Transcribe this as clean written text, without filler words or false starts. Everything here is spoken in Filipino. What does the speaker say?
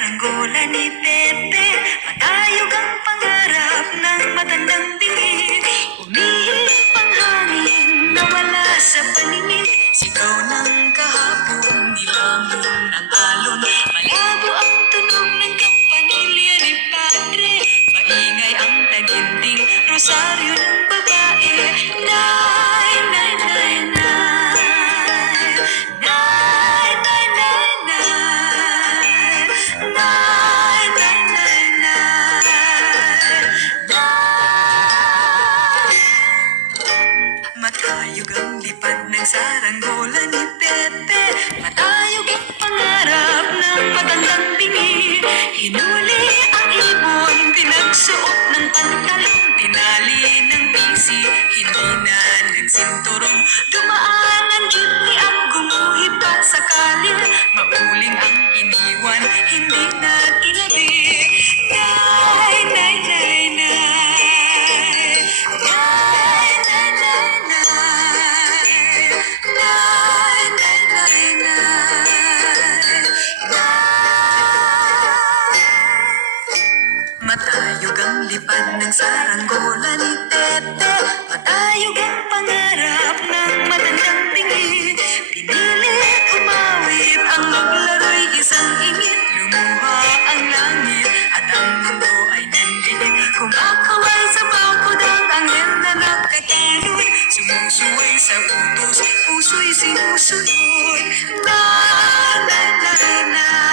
saranggola ni Pepe. Matayog ang pangarap ng matandang bingi. Umihip ang hangin, nawala sa paningin. Sigaw ng kahapon, nilamon ang alon. Malabo ang tunog ng kampanilya ni Padre. Maingay ang taginding rosaryo ng babae. Nay, nay, nay, nay. Nay, nay, nay, nay. Nay, nay, nay, nay. Nay. Matayog ang lipad ng saranggola ni Pepe. Matayog ang pangarap ng matandang bingi. Hinuli ang ibon, pinagsuot ng pantalon. Tinali ng bisi, hindi na nagsinturong. Dumaan ang jeepney at gumuhit pa sa kalye. Mauling ang iniwan, hindi na tinabi. Nay, nay, nay, nay. Nay, nay, nay, nay. Nay, nay, nay, nay. Matayog ang lipad ng saranggola ni Pepe. Matayog ang pangarap ng matandang bingi. Pinilit umawit ang maglaro'y isang ingit. Lumuha ang langit at ang mundo ay nandinig. Kumakaway sa bakod ang anghel na nakakilod. Sumusuway sa utos, puso'y sinusunod. Na, na, na, na.